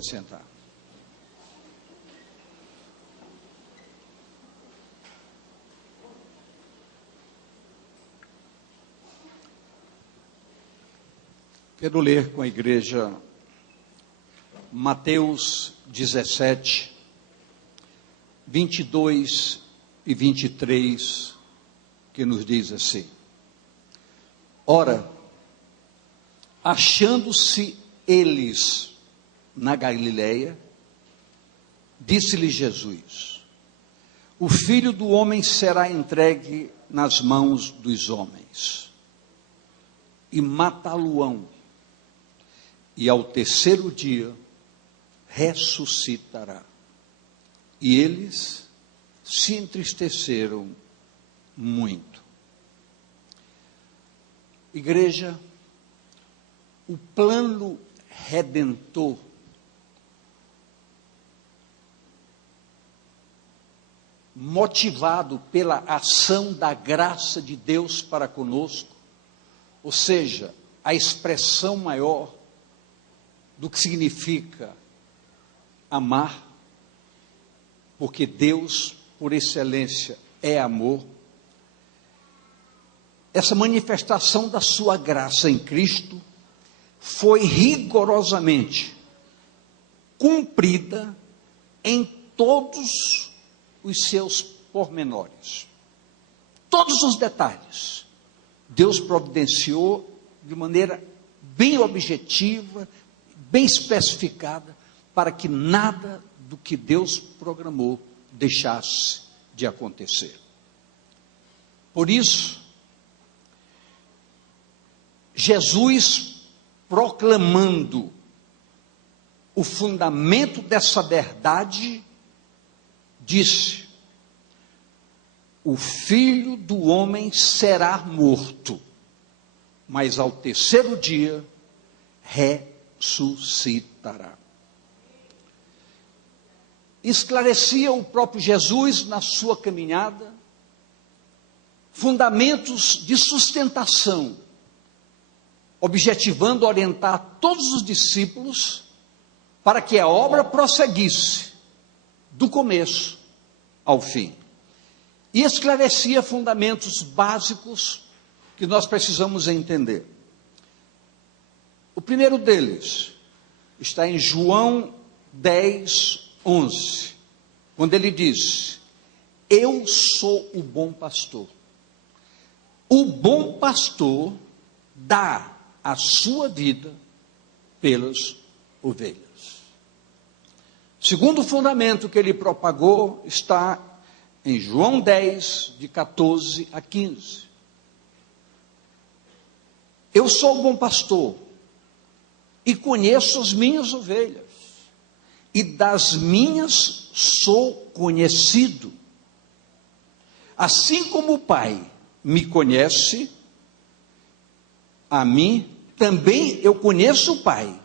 podem sentar. Quero ler com a igreja Mateus 17, 22 e 23, que nos diz assim: Ora, achando-se eles na Galileia, disse-lhe Jesus: O Filho do Homem será entregue nas mãos dos homens, e matá-lo-ão, e ao terceiro dia ressuscitará. E eles se entristeceram muito. Igreja, o plano redentor motivado pela ação da graça de Deus para conosco, ou seja, a expressão maior do que significa amar, porque Deus, por excelência, é amor. Essa manifestação da sua graça em Cristo foi rigorosamente cumprida em todos os seus pormenores. Todos os detalhes, Deus providenciou de maneira bem objetiva, bem especificada, para que nada do que Deus programou deixasse de acontecer. Por isso, Jesus, proclamando o fundamento dessa verdade, disse: o Filho do Homem será morto, mas ao terceiro dia ressuscitará. Esclarecia o próprio Jesus na sua caminhada fundamentos de sustentação, objetivando orientar todos os discípulos para que a obra prosseguisse do começo ao fim. E esclarecia fundamentos básicos que nós precisamos entender. O primeiro deles está em João 10, 11, quando ele diz: eu sou o bom pastor. O bom pastor dá a sua vida pelas ovelhas. Segundo fundamento que ele propagou está em João 10, de 14 a 15. Eu sou o bom pastor e conheço as minhas ovelhas, e das minhas sou conhecido. Assim como o Pai me conhece, a mim também eu conheço o Pai,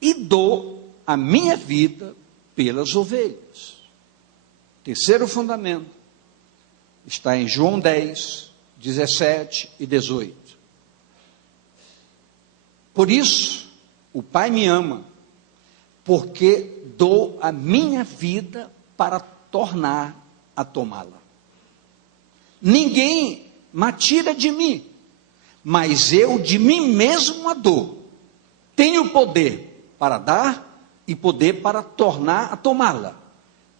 e dou a minha vida pelas ovelhas. Terceiro fundamento está em João 10, 17 e 18. Por isso, o Pai me ama, porque dou a minha vida para tornar a tomá-la. Ninguém me tira de mim, mas eu de mim mesmo a dou. Tenho poder para dar e poder para tornar a tomá-la.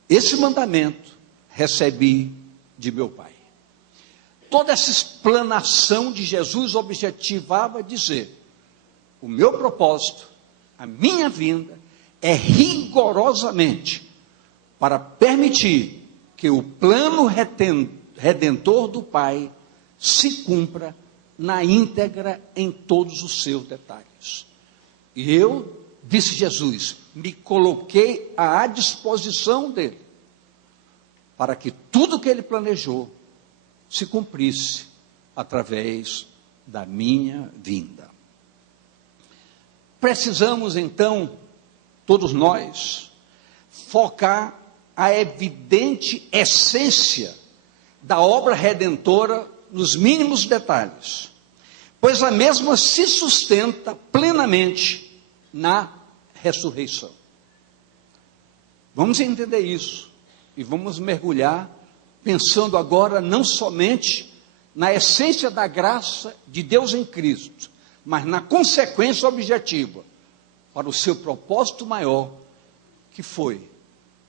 Esse mandamento recebi de meu Pai. Toda essa explanação de Jesus objetivava dizer: o meu propósito, a minha vinda, é rigorosamente para permitir que o plano redentor do Pai se cumpra na íntegra em todos os seus detalhes. E eu, disse Jesus, me coloquei à disposição dele, para que tudo que ele planejou se cumprisse através da minha vinda. Precisamos então, todos nós, focar a evidente essência da obra redentora nos mínimos detalhes, pois a mesma se sustenta plenamente na ressurreição. Vamos entender isso e vamos mergulhar, pensando agora não somente na essência da graça de Deus em Cristo, mas na consequência objetiva para o seu propósito maior, que foi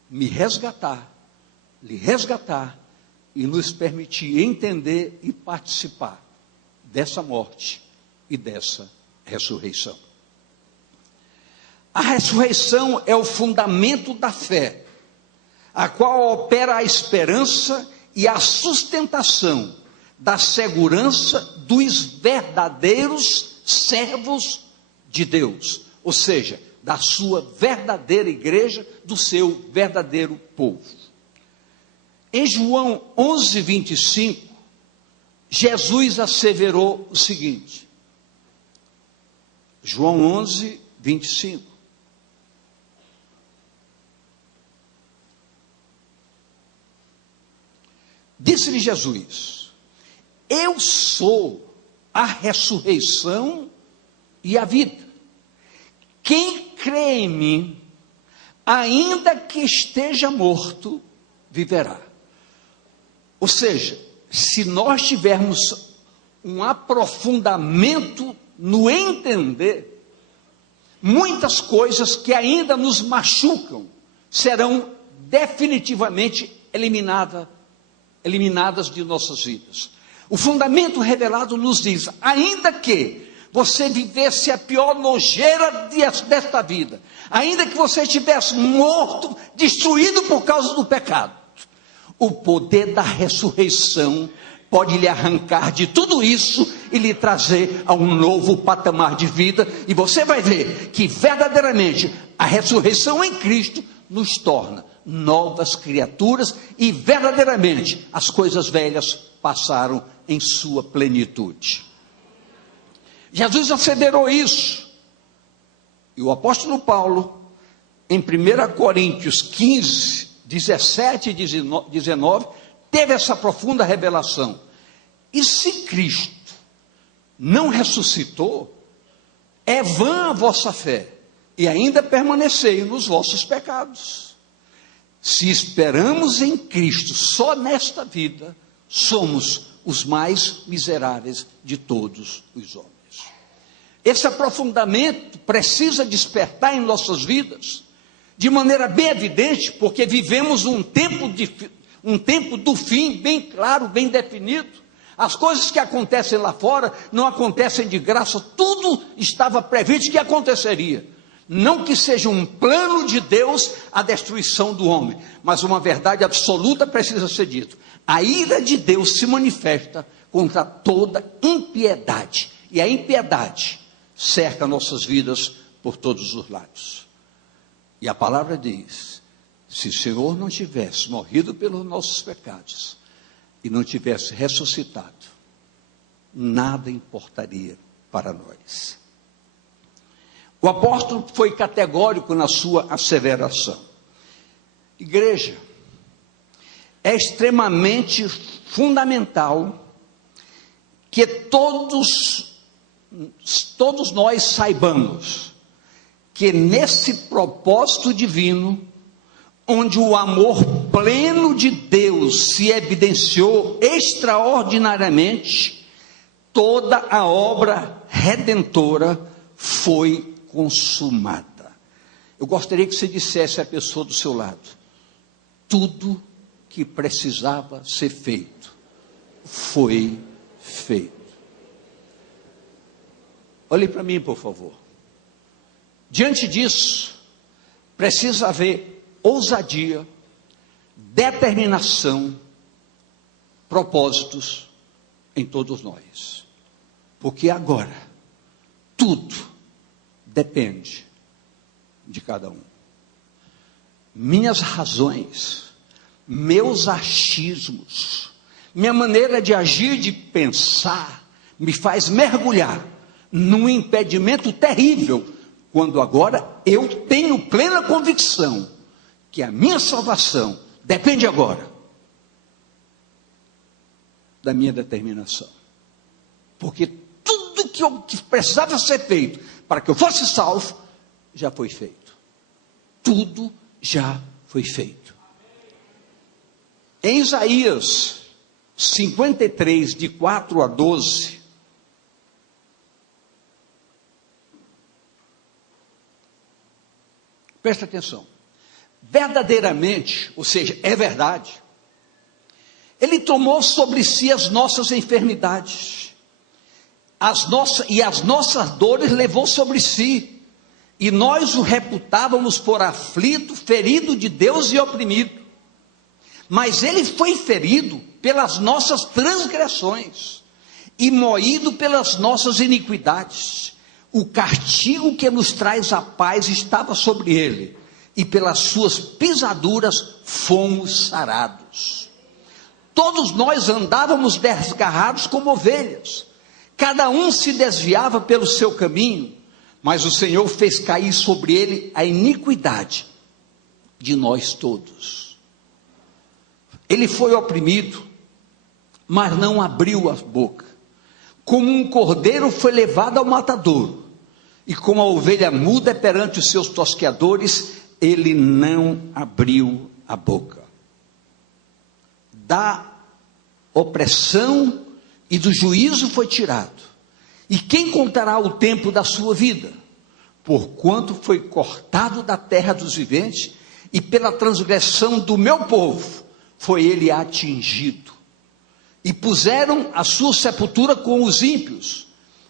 me resgatar, lhe resgatar e nos permitir entender e participar dessa morte e dessa ressurreição. A ressurreição é o fundamento da fé, a qual opera a esperança e a sustentação da segurança dos verdadeiros servos de Deus, ou seja, da sua verdadeira igreja, do seu verdadeiro povo. Em João 11, 25, Jesus asseverou o seguinte, João 11, 25, disse-lhe Jesus: eu sou a ressurreição e a vida. Quem crê em mim, ainda que esteja morto, viverá. Ou seja, se nós tivermos um aprofundamento no entender, muitas coisas que ainda nos machucam serão definitivamente eliminadas de nossas vidas. O fundamento revelado nos diz, ainda que você vivesse a pior nojeira desta vida, ainda que você estivesse morto, destruído por causa do pecado, o poder da ressurreição pode lhe arrancar de tudo isso e lhe trazer a um novo patamar de vida, e você vai ver que verdadeiramente a ressurreição em Cristo nos torna novas criaturas, e verdadeiramente as coisas velhas passaram em sua plenitude. Jesus asseverou isso, e o apóstolo Paulo, em 1 Coríntios 15, 17 e 19, teve essa profunda revelação. E se Cristo não ressuscitou, é vã a vossa fé, e ainda permanecei nos vossos pecados. Se esperamos em Cristo só nesta vida, somos os mais miseráveis de todos os homens. Esse aprofundamento precisa despertar em nossas vidas, de maneira bem evidente, porque vivemos um tempo do fim bem claro, bem definido. As coisas que acontecem lá fora não acontecem de graça, tudo estava previsto que aconteceria. Não que seja um plano de Deus a destruição do homem, mas uma verdade absoluta precisa ser dita. A ira de Deus se manifesta contra toda impiedade, e a impiedade cerca nossas vidas por todos os lados. E a palavra diz, se o Senhor não tivesse morrido pelos nossos pecados, e não tivesse ressuscitado, nada importaria para nós. O apóstolo foi categórico na sua asseveração. Igreja, é extremamente fundamental que todos nós saibamos que nesse propósito divino, onde o amor pleno de Deus se evidenciou extraordinariamente, toda a obra redentora foi consumada. Eu gostaria que você dissesse à pessoa do seu lado, tudo que precisava ser feito, foi feito. Olhe para mim, por favor. Diante disso, precisa haver ousadia, determinação, propósitos em todos nós. Porque agora, tudo depende de cada um. Minhas razões, meus achismos, minha maneira de agir, de pensar, me faz mergulhar num impedimento terrível, quando agora eu tenho plena convicção que a minha salvação depende agora da minha determinação. Porque tudo que precisava ser feito para que eu fosse salvo, já foi feito. Tudo já foi feito. Em Isaías 53, de 4 a 12, presta atenção, verdadeiramente, ou seja, é verdade, ele tomou sobre si as nossas enfermidades, as nossas dores levou sobre si, e nós o reputávamos por aflito, ferido de Deus e oprimido. Mas ele foi ferido pelas nossas transgressões e moído pelas nossas iniquidades. O castigo que nos traz a paz estava sobre ele, e pelas suas pisaduras fomos sarados. Todos nós andávamos desgarrados como ovelhas, cada um se desviava pelo seu caminho, mas o Senhor fez cair sobre ele a iniquidade de nós todos. Ele foi oprimido, mas não abriu a boca. Como um cordeiro foi levado ao matadouro, e como a ovelha muda perante os seus tosqueadores, ele não abriu a boca. Da opressão e do juízo foi tirado. E quem contará o tempo da sua vida? Porquanto foi cortado da terra dos viventes, e pela transgressão do meu povo foi ele atingido. E puseram a sua sepultura com os ímpios,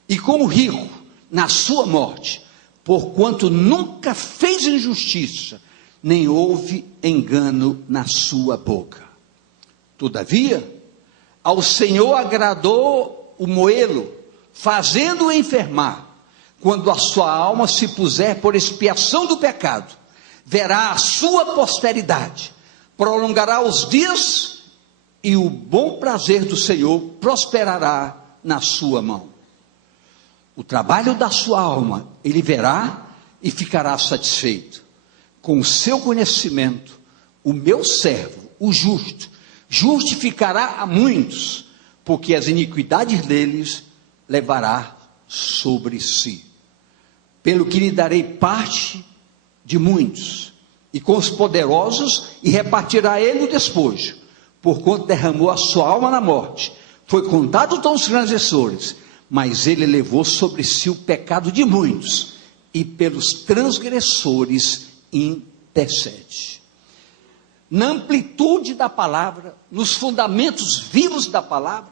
e com o rico, na sua morte, porquanto nunca fez injustiça, nem houve engano na sua boca. Todavia, ao Senhor agradou o moê-lo, fazendo-o enfermar. Quando a sua alma se puser por expiação do pecado, verá a sua posteridade, prolongará os dias, e o bom prazer do Senhor prosperará na sua mão. O trabalho da sua alma ele verá e ficará satisfeito. Com o seu conhecimento, o meu servo, o justo, justificará a muitos, porque as iniquidades deles levará sobre si. Pelo que lhe darei parte de muitos, e com os poderosos, e repartirá ele o despojo, porquanto derramou a sua alma na morte. Foi contado com os transgressores, mas ele levou sobre si o pecado de muitos, e pelos transgressores intercede. Na amplitude da palavra, nos fundamentos vivos da palavra,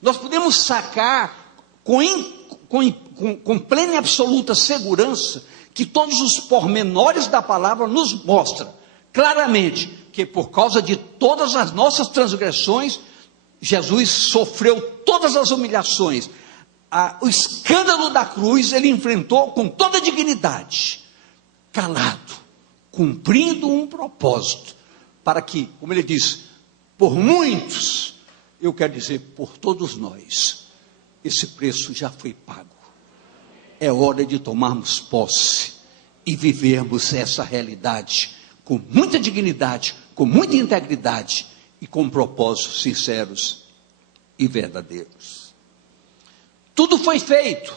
nós podemos sacar com plena e absoluta segurança, que todos os pormenores da palavra nos mostram claramente que por causa de todas as nossas transgressões, Jesus sofreu todas as humilhações. O escândalo da cruz ele enfrentou com toda a dignidade, calado, cumprindo um propósito, para que, como ele diz, por muitos, eu quero dizer, por todos nós, esse preço já foi pago. É hora de tomarmos posse e vivermos essa realidade com muita dignidade, com muita integridade e com propósitos sinceros e verdadeiros. Tudo foi feito.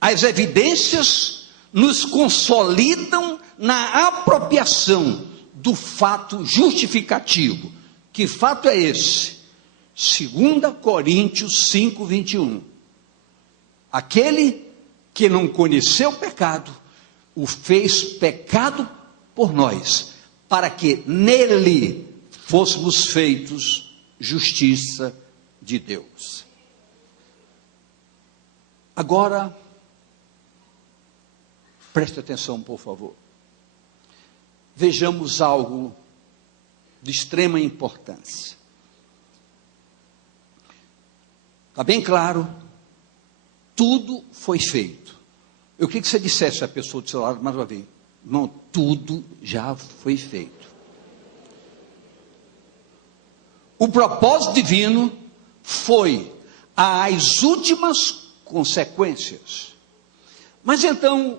As evidências nos consolidam na apropriação do fato justificativo. Que fato é esse? 2 Coríntios 5, 21. Aquele que não conheceu o pecado, o fez pecado por nós, para que nele fôssemos feitos justiça de Deus. Agora, preste atenção, por favor. Vejamos algo de extrema importância. Está bem claro, tudo foi feito. Eu queria que você dissesse à pessoa do seu lado mais uma vez: irmão, tudo já foi feito. O propósito divino foi às últimas consequências. Mas então,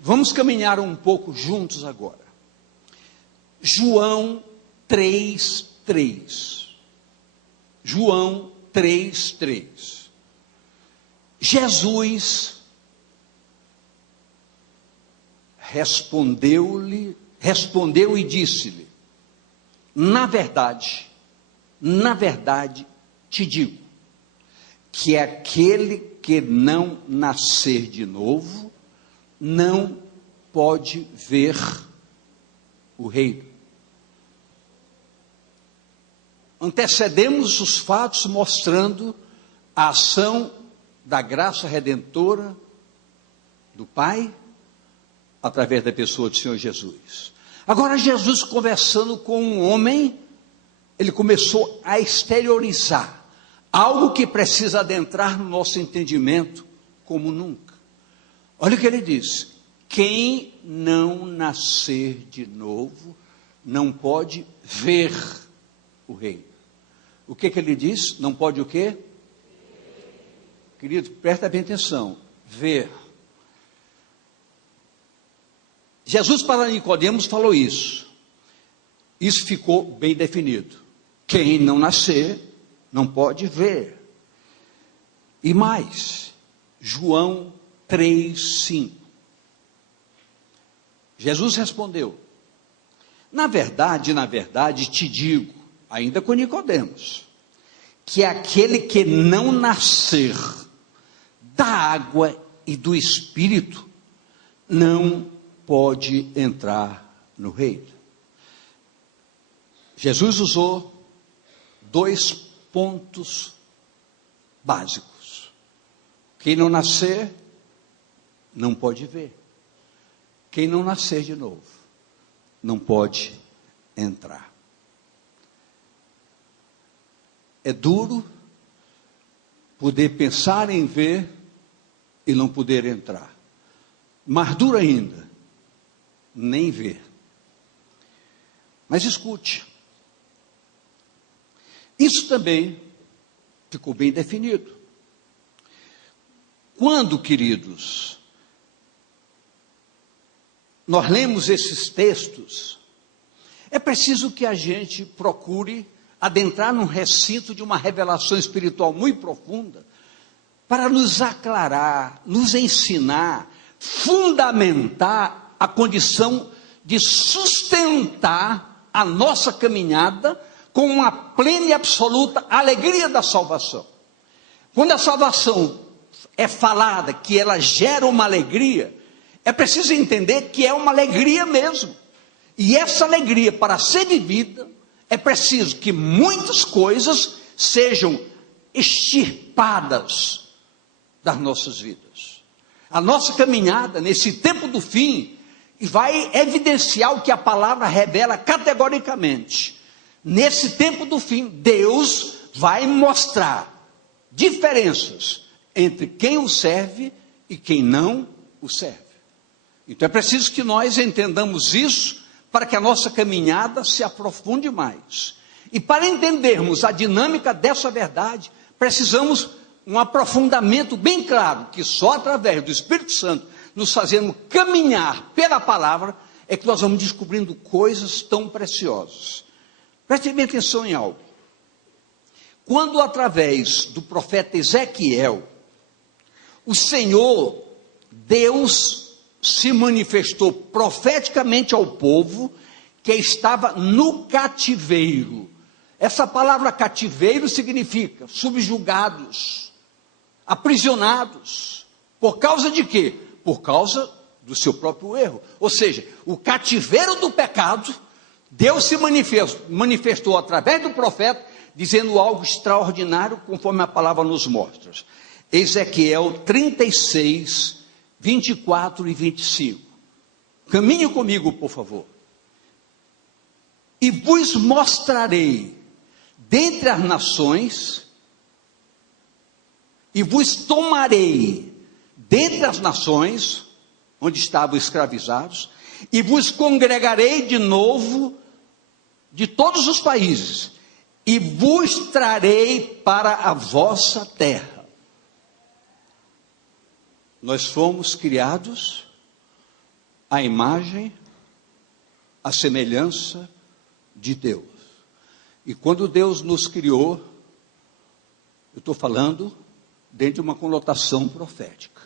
vamos caminhar um pouco juntos agora. João 3:3. João 3:3. Jesus respondeu-lhe respondeu e disse-lhe: na verdade te digo, que aquele que não nascer de novo, não pode ver o reino. Antecedemos os fatos mostrando a ação da graça redentora do Pai, através da pessoa do Senhor Jesus. Agora Jesus, conversando com um homem, ele começou a exteriorizar algo que precisa adentrar no nosso entendimento como nunca. Olha o que ele diz: quem não nascer de novo, não pode ver o reino. O que ele diz? Não pode o quê? Querido, presta bem atenção. Ver. Jesus para Nicodemos falou isso. Isso ficou bem definido. Quem não nascer, não pode ver. E mais, João 3:5. Jesus respondeu: na verdade te digo, ainda com Nicodemos, que aquele que não nascer da água e do Espírito, não pode entrar no reino. Jesus usou 2 pontos básicos. Quem não nascer, não pode ver. Quem não nascer de novo, não pode entrar. É duro poder pensar em ver e não poder entrar. Mais duro ainda, nem ver. Mas escute, isso também ficou bem definido. Quando, queridos, nós lemos esses textos, é preciso que a gente procure adentrar num recinto de uma revelação espiritual muito profunda, para nos aclarar, nos ensinar, fundamentar a condição de sustentar a nossa caminhada com uma plena e absoluta alegria da salvação. Quando a salvação é falada, que ela gera uma alegria, é preciso entender que é uma alegria mesmo. E essa alegria, para ser vivida, é preciso que muitas coisas sejam extirpadas das nossas vidas. A nossa caminhada nesse tempo do fim vai evidenciar o que a palavra revela categoricamente. Nesse tempo do fim, Deus vai mostrar diferenças entre quem o serve e quem não o serve. Então é preciso que nós entendamos isso, para que a nossa caminhada se aprofunde mais. E para entendermos a dinâmica dessa verdade, precisamos um aprofundamento bem claro, que só através do Espírito Santo, nos fazendo caminhar pela palavra, é que nós vamos descobrindo coisas tão preciosas. Preste bem atenção em algo. Quando através do profeta Ezequiel, o Senhor, Deus, se manifestou profeticamente ao povo que estava no cativeiro. Essa palavra cativeiro significa subjugados, aprisionados. Por causa de quê? Por causa do seu próprio erro. Ou seja, o cativeiro do pecado, Deus se manifestou através do profeta, dizendo algo extraordinário, conforme a palavra nos mostra. Ezequiel 36, 24 e 25. Caminhe comigo, por favor. E vos mostrarei dentre as nações, e vos tomarei dentre as nações, onde estavam escravizados, e vos congregarei de novo de todos os países, e vos trarei para a vossa terra. Nós fomos criados à imagem, à semelhança de Deus. E quando Deus nos criou, eu estou falando dentro de uma conotação profética,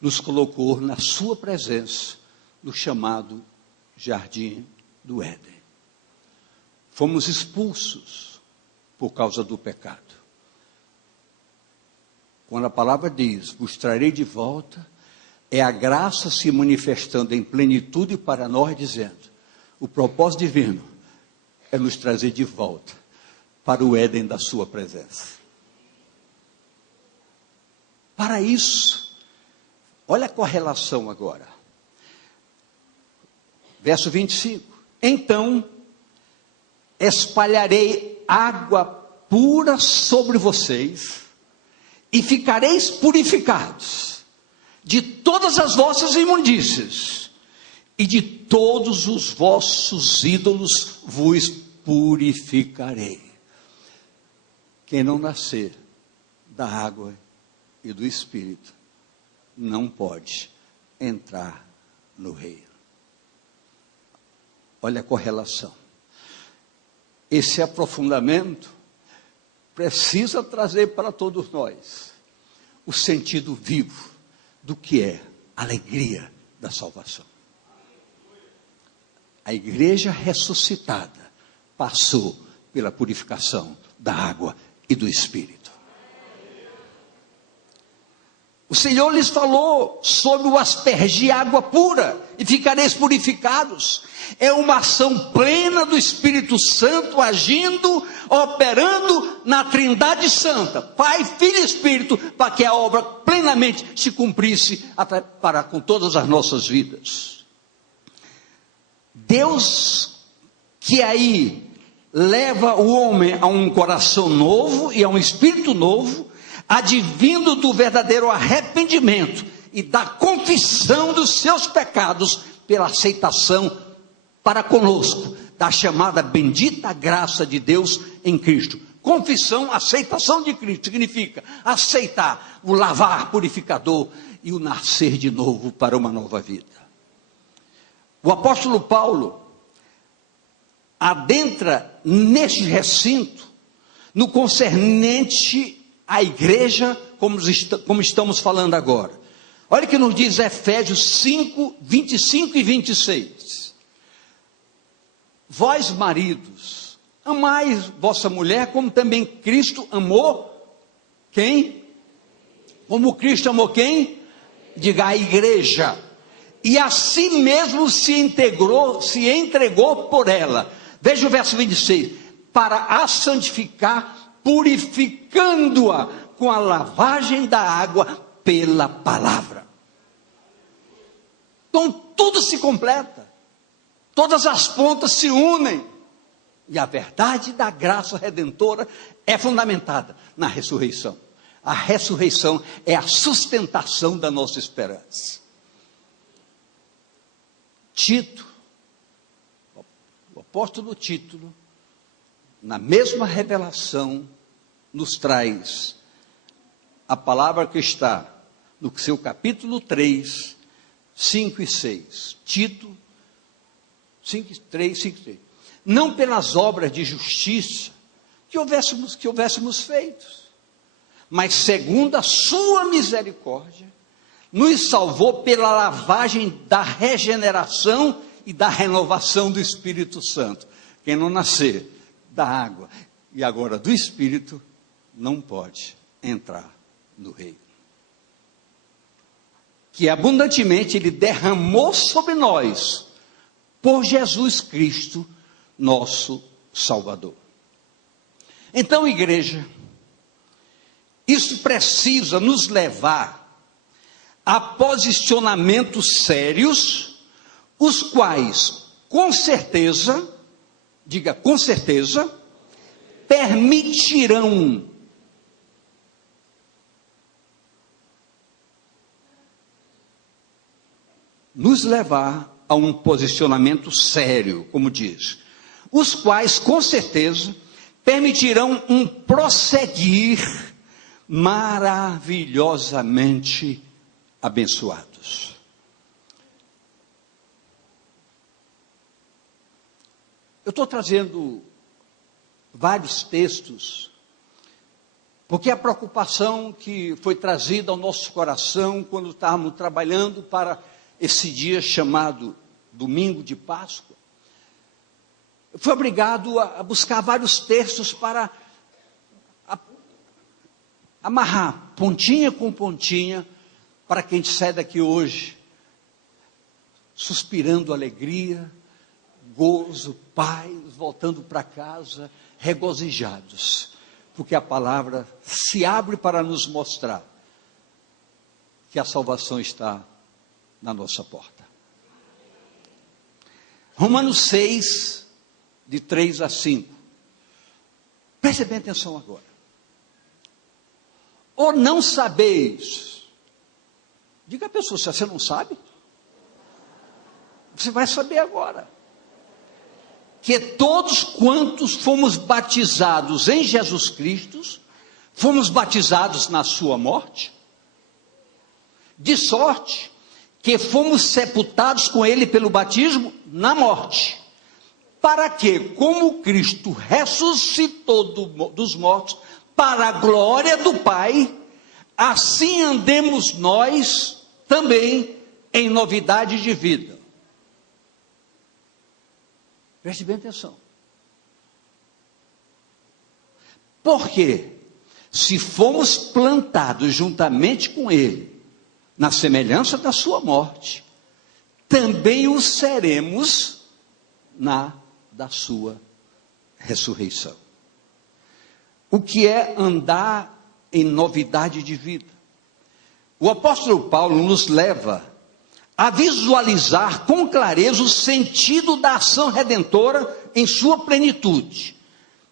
nos colocou na sua presença, no chamado jardim do Éden. Fomos expulsos por causa do pecado. Quando a palavra diz, vos trarei de volta, é a graça se manifestando em plenitude para nós, dizendo, o propósito divino é nos trazer de volta para o Éden da sua presença. Para isso, olha a correlação agora. Verso 25. Então, espalharei água pura sobre vocês, e ficareis purificados de todas as vossas imundícias, e de todos os vossos ídolos vos purificarei. Quem não nascer da água e do Espírito, não pode entrar no reino. Olha a correlação. Esse aprofundamento precisa trazer para todos nós o sentido vivo do que é a alegria da salvação. A igreja ressuscitada passou pela purificação da água e do Espírito. O Senhor lhes falou sobre o aspergir água pura e ficareis purificados. É uma ação plena do Espírito Santo agindo, operando na Trindade Santa, Pai, Filho e Espírito, para que a obra plenamente se cumprisse para com todas as nossas vidas. Deus que aí leva o homem a um coração novo e a um espírito novo, advindo do verdadeiro arrependimento e da confissão dos seus pecados pela aceitação para conosco da chamada bendita graça de Deus em Cristo. Confissão, aceitação de Cristo, significa aceitar o lavar purificador e o nascer de novo para uma nova vida. O apóstolo Paulo adentra neste recinto no concernente à igreja, como estamos falando agora. Olha o que nos diz Efésios 5, 25 e 26. Vós, maridos, amais vossa mulher, como também Cristo amou quem? Como Cristo amou quem? Diga, a igreja. E a si mesmo se entregou por ela. Veja o verso 26. Para a santificar, purificando-a com a lavagem da água pela palavra. Então tudo se completa. Todas as pontas se unem. E a verdade da graça redentora é fundamentada na ressurreição. A ressurreição é a sustentação da nossa esperança. Tito, o apóstolo Tito, na mesma revelação, nos traz a palavra que está no seu capítulo 3, 5 e 6. Tito 5, 3, 5, 3. Não pelas obras de justiça que houvéssemos feito, mas segundo a sua misericórdia, nos salvou pela lavagem da regeneração e da renovação do Espírito Santo. Quem não nascer da água e agora do Espírito, não pode entrar no reino. Que abundantemente Ele derramou sobre nós, por Jesus Cristo, nosso Salvador. Então, igreja, isso precisa nos levar a posicionamentos sérios, os quais, com certeza, diga com certeza, permitirão nos levar a um posicionamento sério, como diz, os quais, com certeza, permitirão um prosseguir maravilhosamente abençoados. Eu estou trazendo vários textos, porque a preocupação que foi trazida ao nosso coração quando estávamos trabalhando para esse dia chamado Domingo de Páscoa, Eu fui obrigado a buscar vários textos para amarrar, pontinha com pontinha, para que a gente saia daqui hoje, suspirando alegria, gozo, paz, voltando para casa, regozijados, porque a palavra se abre para nos mostrar que a salvação está na nossa porta. Romanos 6, de 3 a 5. Preste bem atenção agora. Ou não sabeis? Diga a pessoa, se você não sabe, você vai saber agora. Que todos quantos fomos batizados em Jesus Cristo, fomos batizados na sua morte, de sorte que fomos sepultados com ele pelo batismo na morte, para que, como Cristo ressuscitou dos mortos, para a glória do Pai, assim andemos nós também em novidade de vida. Preste bem atenção. Porque, se fomos plantados juntamente com ele, na semelhança da sua morte, também o seremos na da sua ressurreição. O que é andar em novidade de vida? O apóstolo Paulo nos leva a visualizar com clareza o sentido da ação redentora em sua plenitude,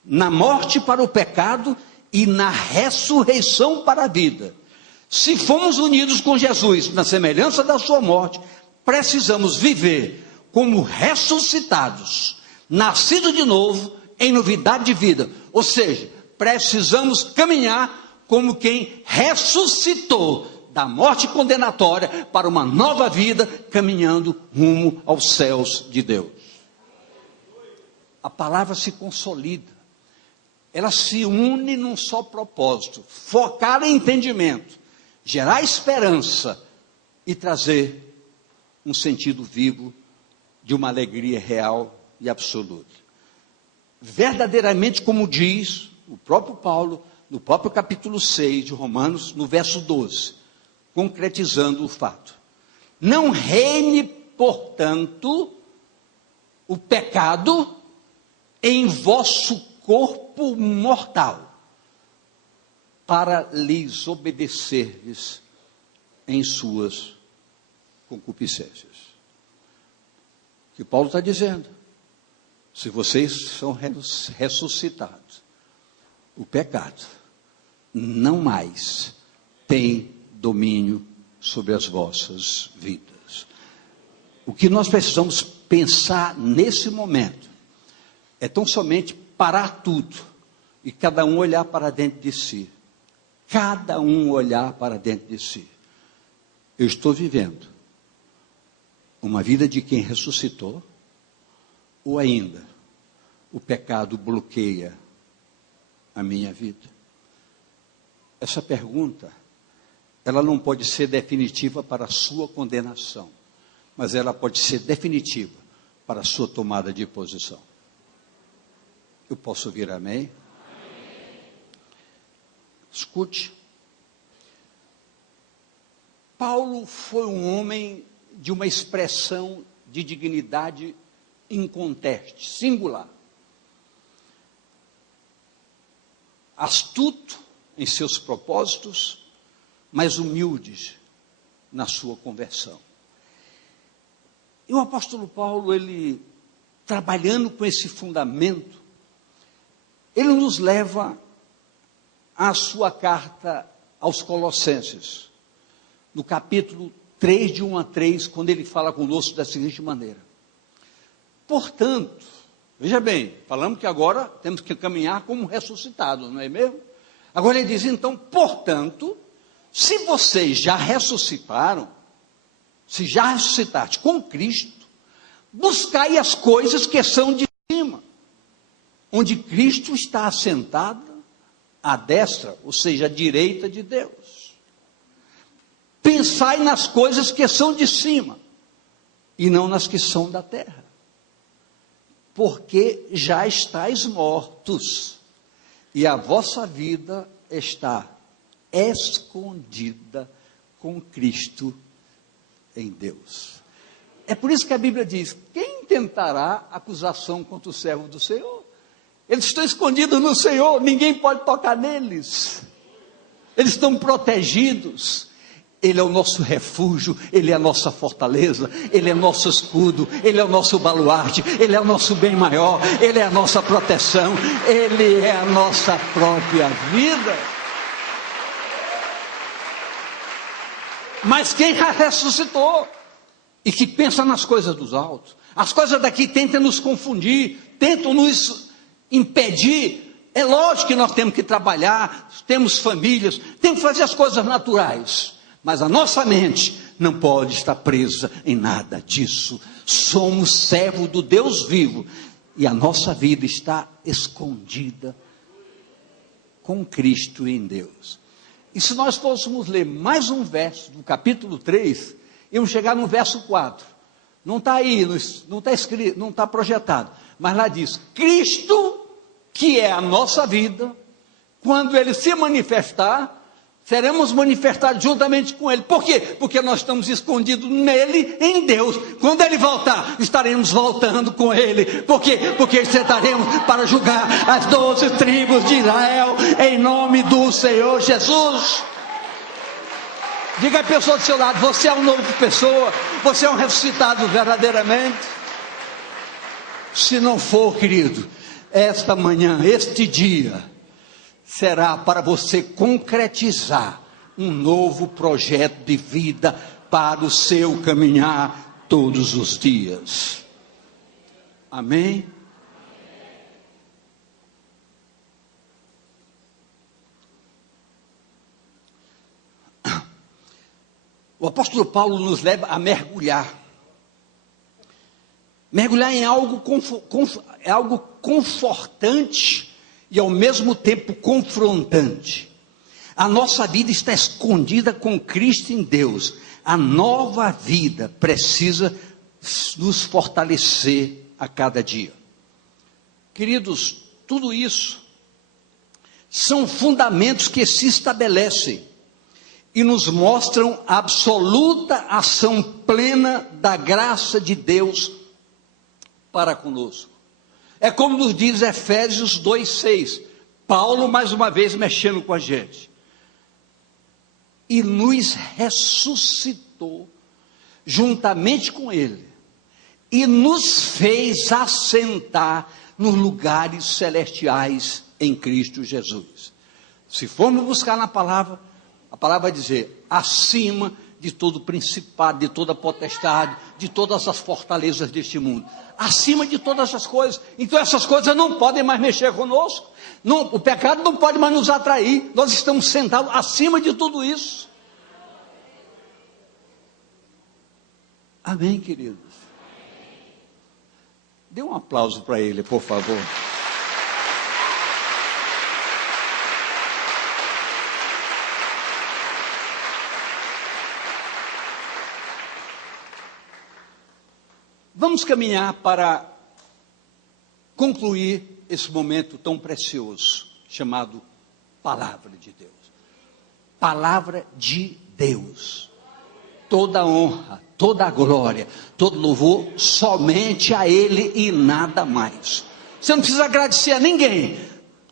na morte para o pecado e na ressurreição para a vida. Se fomos unidos com Jesus na semelhança da sua morte, precisamos viver como ressuscitados, nascidos de novo em novidade de vida. Ou seja, precisamos caminhar como quem ressuscitou da morte condenatória para uma nova vida, caminhando rumo aos céus de Deus. A palavra se consolida, ela se une num só propósito: focar em entendimento, gerar esperança e trazer um sentido vivo de uma alegria real e absoluta. Verdadeiramente, como diz o próprio Paulo, no próprio capítulo 6 de Romanos, no verso 12, concretizando o fato: não reine, portanto, o pecado em vosso corpo mortal, para lhes obedecerdes em suas concupiscências. O que Paulo está dizendo: se vocês são ressuscitados, o pecado não mais tem domínio sobre as vossas vidas. O que nós precisamos pensar nesse momento é tão somente parar tudo e cada um olhar para dentro de si. Cada um olhar para dentro de si. Eu estou vivendo uma vida de quem ressuscitou, ou ainda o pecado bloqueia a minha vida? Essa pergunta, ela não pode ser definitiva para a sua condenação, mas ela pode ser definitiva para a sua tomada de posição. Eu posso ouvir amém? Escute. Paulo foi um homem de uma expressão de dignidade inconteste, singular. Astuto em seus propósitos, mas humilde na sua conversão. E o apóstolo Paulo, ele, trabalhando com esse fundamento, ele nos leva à sua carta aos Colossenses, no capítulo 3, de 1 a 3, quando ele fala conosco da seguinte maneira: portanto, veja bem, falamos que agora temos que caminhar como ressuscitados, não é mesmo? Agora ele diz, então, portanto, se vocês já ressuscitaram, se já ressuscitaste com Cristo, buscai as coisas que são de cima, onde Cristo está assentado à destra, ou seja, à direita de Deus. Pensai nas coisas que são de cima, e não nas que são da terra. porque já estáis mortos, e a vossa vida está escondida com Cristo em Deus. É por isso que a Bíblia diz: quem tentará acusação contra o servo do Senhor? Eles estão escondidos no Senhor, ninguém pode tocar neles, eles estão protegidos. Ele é o nosso refúgio, Ele é a nossa fortaleza, Ele é nosso escudo, Ele é o nosso baluarte, Ele é o nosso bem maior, Ele é a nossa proteção, Ele é a nossa própria vida. Mas quem já ressuscitou e que pensa nas coisas dos altos, as coisas daqui tentam nos confundir, tentam nos impedir. É lógico que nós temos que trabalhar, temos famílias, temos que fazer as coisas naturais, mas a nossa mente não pode estar presa em nada disso. Somos servos do Deus vivo, e a nossa vida está escondida com Cristo em Deus. E se nós fôssemos ler mais um verso do capítulo 3, íamos chegar no verso 4. Não está aí, não está escrito, não está projetado, mas lá diz: Cristo, que é a nossa vida, quando Ele se manifestar, seremos manifestados juntamente com Ele. Por quê? Porque nós estamos escondidos nele, em Deus. Quando Ele voltar, estaremos voltando com Ele. Por quê? Porque sentaremos para julgar as 12 tribos de Israel, em nome do Senhor Jesus. Diga à pessoa do seu lado: você é uma nova pessoa, você é um ressuscitado verdadeiramente. Se não for, querido, esta manhã, este dia, será para você concretizar um novo projeto de vida para o seu caminhar todos os dias. Amém? O apóstolo Paulo nos leva a mergulhar. Mergulhar em algo, é algo confortante e ao mesmo tempo confrontante. A nossa vida está escondida com Cristo em Deus. A nova vida precisa nos fortalecer a cada dia. Queridos, tudo isso são fundamentos que se estabelecem e nos mostram a absoluta ação plena da graça de Deus para conosco. É como nos diz Efésios 2,6, Paulo mais uma vez mexendo com a gente, e nos ressuscitou juntamente com Ele, e nos fez assentar nos lugares celestiais em Cristo Jesus. Se formos buscar na palavra, a palavra vai dizer: acima de todo principado, de toda potestade, de todas as fortalezas deste mundo, acima de todas as coisas. Então essas coisas não podem mais mexer conosco, não, o pecado não pode mais nos atrair, nós estamos sentados acima de tudo isso. Amém, queridos? Dê um aplauso para ele, por favor. Vamos caminhar para concluir esse momento tão precioso, chamado Palavra de Deus. Palavra de Deus. Toda honra, toda a glória, todo louvor, somente a Ele e nada mais. Você não precisa agradecer a ninguém,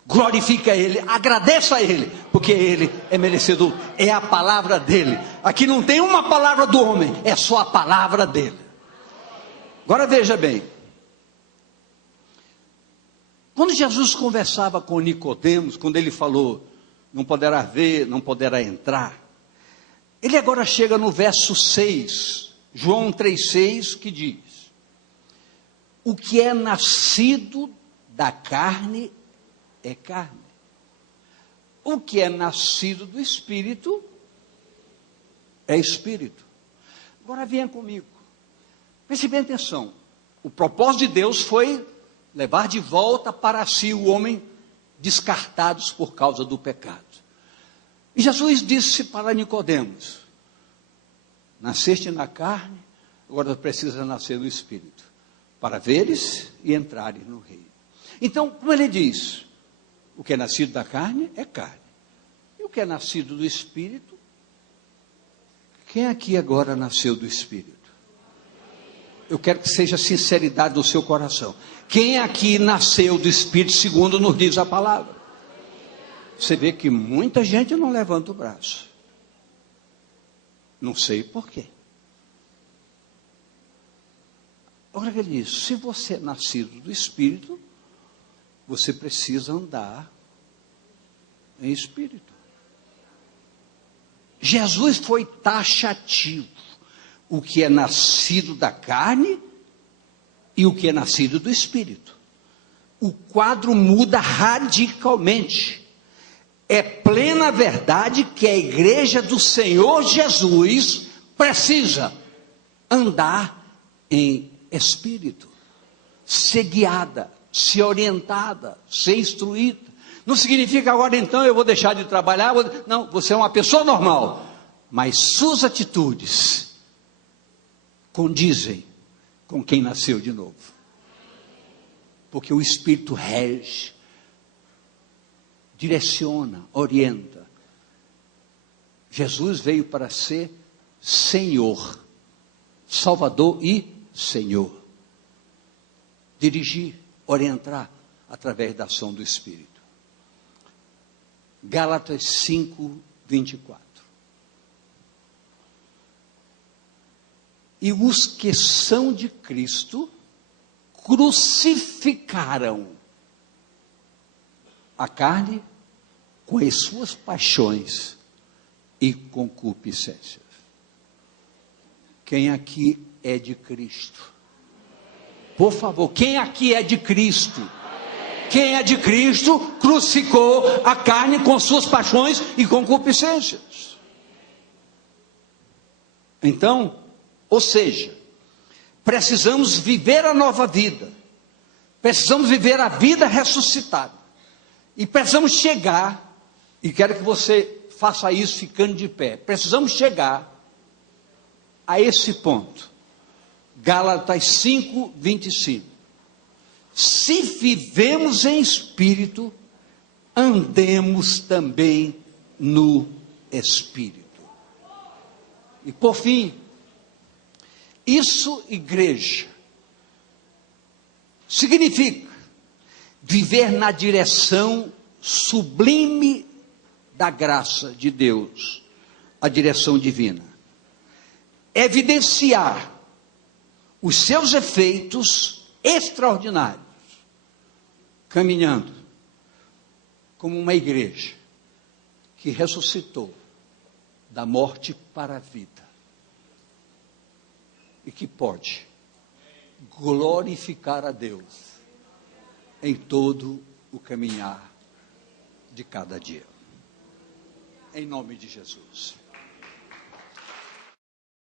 glorifica Ele, agradeça a Ele, porque Ele é merecedor, é a palavra dEle. Aqui não tem uma palavra do homem, é só a palavra dEle. Agora veja bem, quando Jesus conversava com Nicodemos, quando ele falou: não poderá ver, não poderá entrar, ele agora chega no verso 6, João 3,6, que diz: o que é nascido da carne é carne, o que é nascido do Espírito é Espírito. Agora venha comigo. Preste bem atenção, o propósito de Deus foi levar de volta para si o homem descartados por causa do pecado. E Jesus disse para Nicodemos: nasceste na carne, agora precisa nascer no Espírito. para veres e entrares no reino. Então, como ele diz, o que é nascido da carne é carne. E o que é nascido do Espírito? Quem aqui agora nasceu do Espírito? Eu quero que seja sinceridade do seu coração. Quem aqui nasceu do Espírito, segundo nos diz a palavra? Você vê que muita gente não levanta o braço. Não sei por quê. Olha o que ele diz, se você é nascido do Espírito, você precisa andar em Espírito. Jesus foi taxativo. O que é nascido da carne e o que é nascido do Espírito. O quadro muda radicalmente. É plena verdade que a igreja do Senhor Jesus precisa andar em Espírito, ser guiada, ser orientada, ser instruída. Não significa agora então eu vou deixar de trabalhar. Não, você é uma pessoa normal, mas suas atitudes condizem com quem nasceu de novo. Porque o Espírito rege, direciona, orienta. Jesus veio para ser Senhor, Salvador e Senhor. Dirigir, orientar através da ação do Espírito. Gálatas 5, 24. E os que são de Cristo crucificaram a carne com as suas paixões e concupiscências. Quem aqui é de Cristo? Por favor, quem aqui é de Cristo? Quem é de Cristo crucificou a carne com suas paixões e concupiscências. Então, ou seja, precisamos viver a nova vida, precisamos viver a vida ressuscitada, e precisamos chegar, e quero que você faça isso ficando de pé, precisamos chegar a esse ponto, Gálatas 5, 25, se vivemos em Espírito, andemos também no Espírito. E por fim, isso, igreja, significa viver na direção sublime da graça de Deus, a direção divina. Evidenciar os seus efeitos extraordinários, caminhando como uma igreja que ressuscitou da morte para a vida. E que pode glorificar a Deus em todo o caminhar de cada dia. Em nome de Jesus.